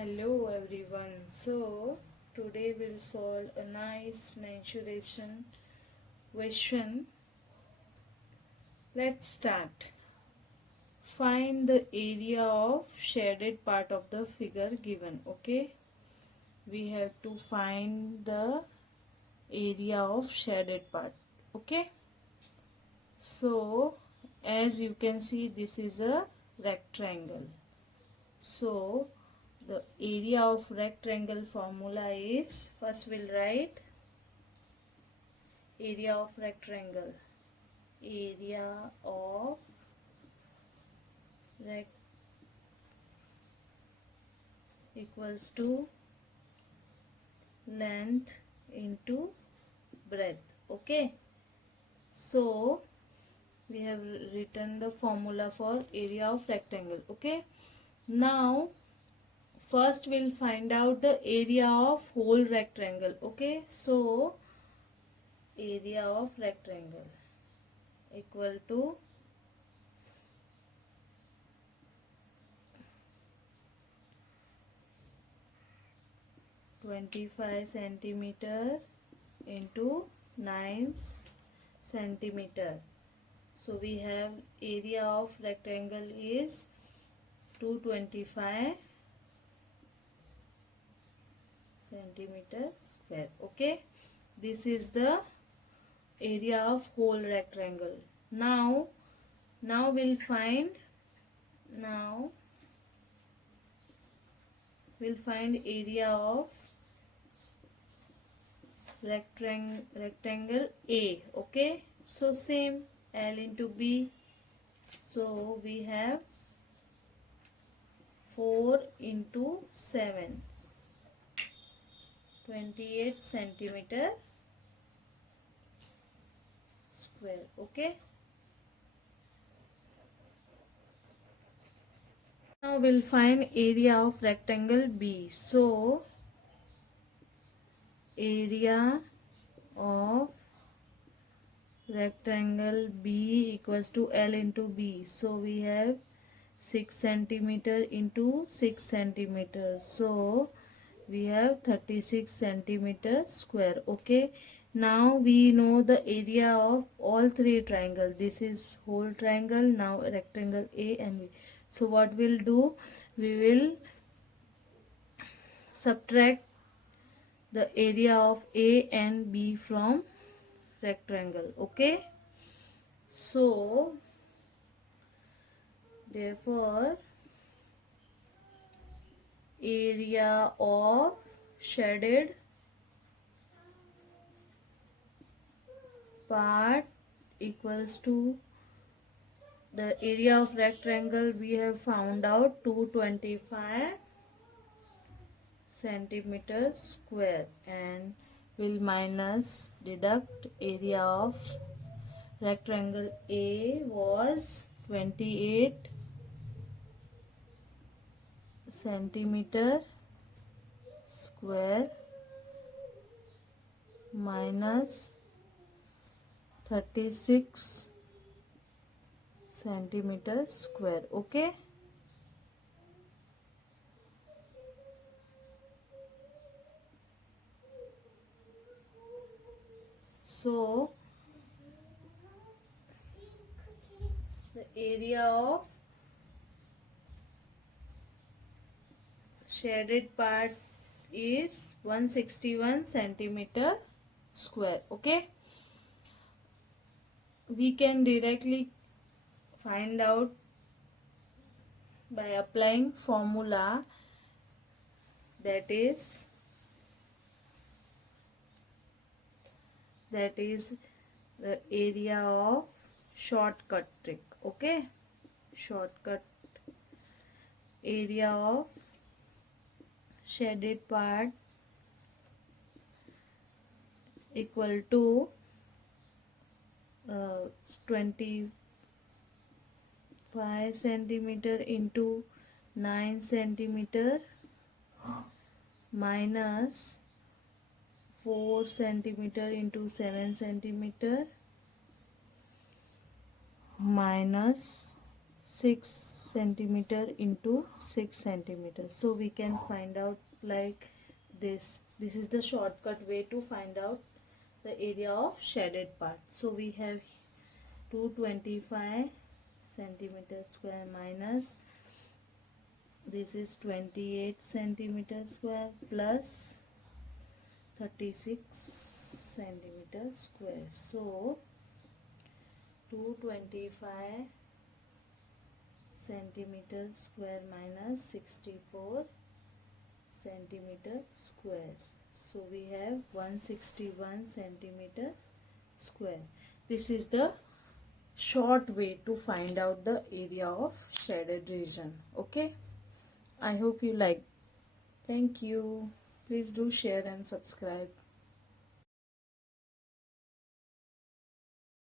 Hello everyone. So today we'll solve a nice mensuration question. Let's start. Find the area of shaded part of the figure given. Okay, we have to find the area of shaded part. Okay, so as you can see, this is a rectangle. So the area of rectangle formula is, first we'll write area of rectangle. Area of rect equals to length into breadth. Okay, so we have written the formula for area of rectangle. Okay, now first we'll find out the area of whole rectangle. Okay, so area of rectangle equal to 25 centimeter into 9 centimeter. So we have area of rectangle is 225 centimeter square. Okay, this is the area of whole rectangle. Now we'll find area of rectangle A. Okay, so same, L into B. So we have 4 into 7, 28 centimeter square. Okay, now we'll find area of rectangle B. So area of rectangle B equals to L into B. So we have 6 centimeter into 6 centimeter. So we have 36 centimeter square. Okay, now we know the area of all three triangles. This is whole triangle, now rectangle A and B. So what we'll do, we will subtract the area of A and B from rectangle. Okay, so therefore area of shaded part equals to the area of rectangle we have found out 225 centimeter square, and will minus deduct area of rectangle A was 28 centimeter square minus 36 centimeter square. Okay, so the area of shaded part is 161 centimeter square. Okay, we can directly find out by applying formula, that is the area of shortcut trick. Okay, shortcut area of shaded part equal to 25 centimeter into 9 centimeter minus 4 centimeter into 7 centimeter minus 6 centimeter into 6 centimeters. So we can find out like this is the shortcut way to find out the area of shaded part. So we have 225 centimeter square minus this is 28 centimeter square plus 36 centimeter square. So 225 centimeter square minus 64 centimeter square. So we have 161 centimeter square. This is the short way to find out the area of shaded region. Okay, I hope you like. Thank you. Please do share and subscribe.